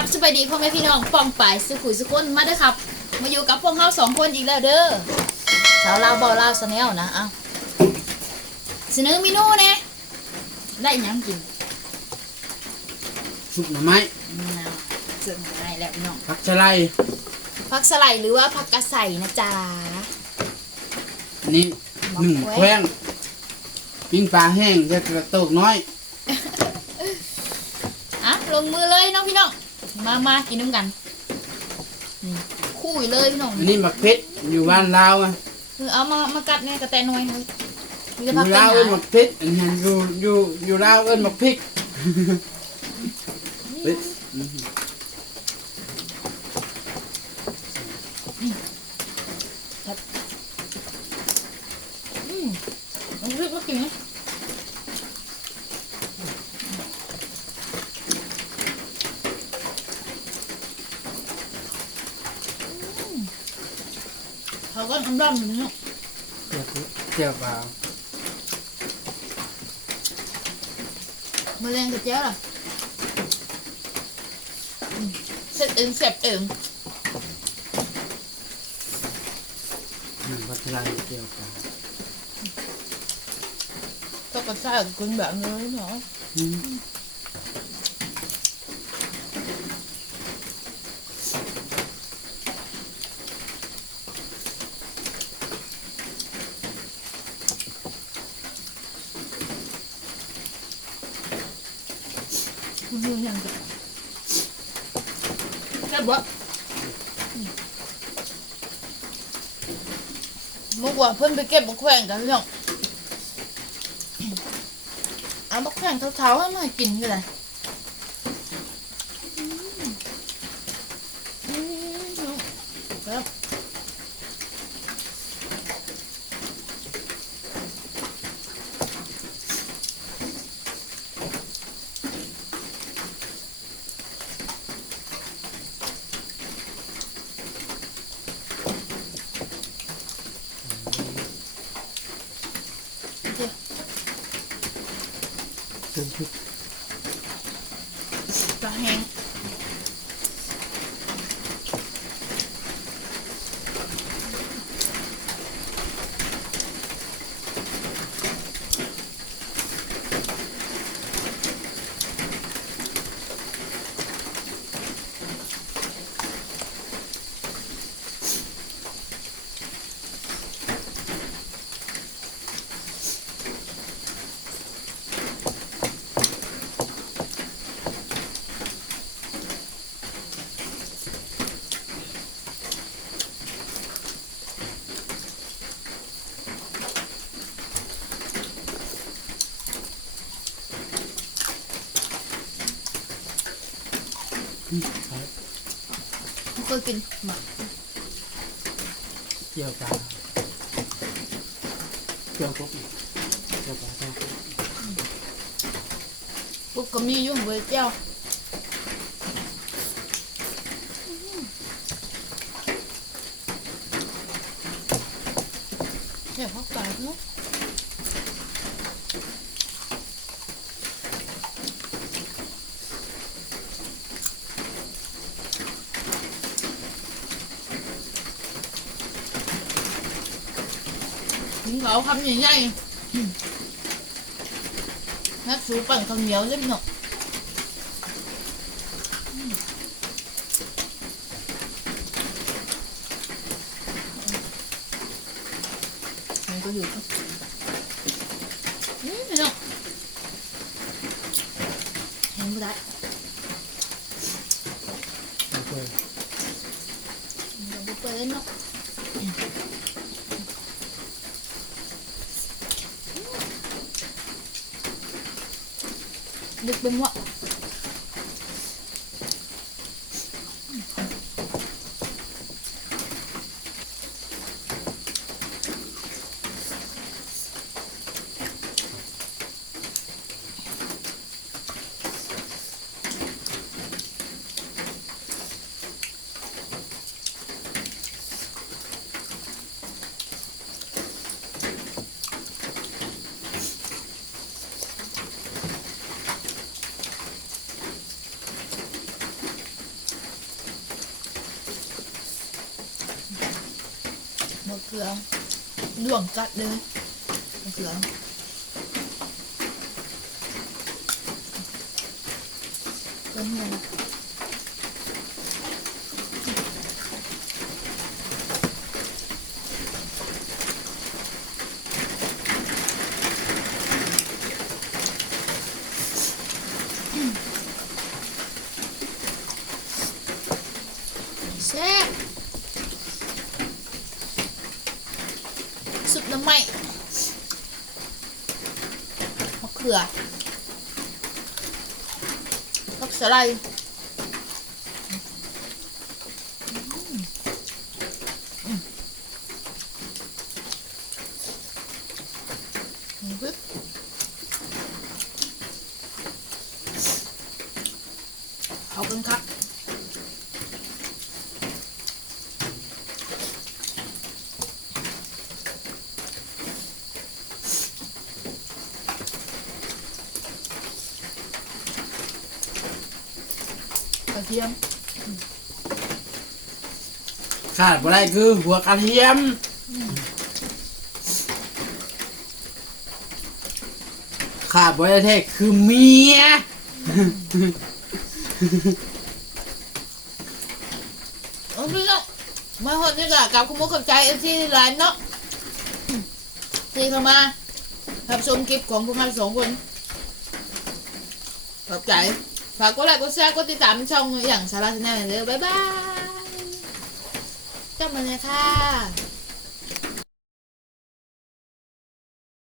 กับสบายดีพ่อแม่พี่น้องป้องไปายสุขุยสุขนมาเด้อครับ มาอยู่กับพวกเราสองคนอีกแล้วเด้อสาวลาวเบาลาวสแนลนะเอ้าเสนอเมนูเนี่ยได้หยังกินซุปหน่อไม้น่าเสิร์ฟมาให้แล้วพี่น้องผักสะไลด์ผักสไลด์หรือว่าผักกระใสนะจ๊ะ อันนี้หมอหนึ่งแขวงแขวงปิ้งปลาแห้งจะกระโตกน้อย อะลงมือเลยน้องพี่น้อง มามากินน้ำกันนี่คู่อีกเลยพี่น้องอันนี้หมักเพชรอยู่บ้านลาวอะคือเอามามากัดเนี่ยกระแตน้อยเลยมีอแต่ผักยู่กระลาวหเอิ้นหนามักเพชรอันนี้อยู่อยู่อยู่ลาวเอิ้นหมักพริกเฮ้ยอื้อหืออืมมันรึกก็กินนะอื เขาก็น้ำร่ำอยู่นี่เนาะเจียวเจียวเปล่ามะเร็งกับเจ้าล่ะอืมเสร็จเองเสร็จเองหนึ่งผักสะไลด์เจียวเปล่าก็กระซ่ากับคุณแบบนี้เนาะ อืมมันยังจะแค่บอกมุกว่าเพิ่นไปเก็บมะแขวงกันพี่น้องเอามะแขวงเท้าๆให้มาให้กินกันเลย เติ กปลาไม่เคยกินหมาเจียวปลาเจียวกบเจียวปลาเจียวกบปุ๊บก็มีอยู่เบอร์เจ้าเดี๋ยวพักไปเนาะกิน เขาคำใหญ่ๆนักสูปั่นข้าวเหนียวเล่มเนาะมันก็อยู่ก็อืมไม่ต้องเห็นไม่ได้เคเดี๋ยวเปิดเนาะดึกเนวะ มะ เขือหลวงกัดเลยเขือเขือเนี่ยนะแซ่บ ซุปน้ำไหมมะเขือผักสะไลด์อืมอืมปึ๊บเอากันครับ ก ระเทียมขาดบ่ได้คือหัวกระเทียมขาดบ่ได้แท้คือเมียโอ้พี่น้องมาหดนี่ละกับคุณมุกกับใจเอฟซีร้านเนาะอืมที่เข้ามารับชมคลิปของพวกเราสองคนขอบใจ ฝากกดไลค์กดแชร์กดติดตามช่องอย่างสาระชาแนลเลยบ๊ายบายจบมาเลยค่ะ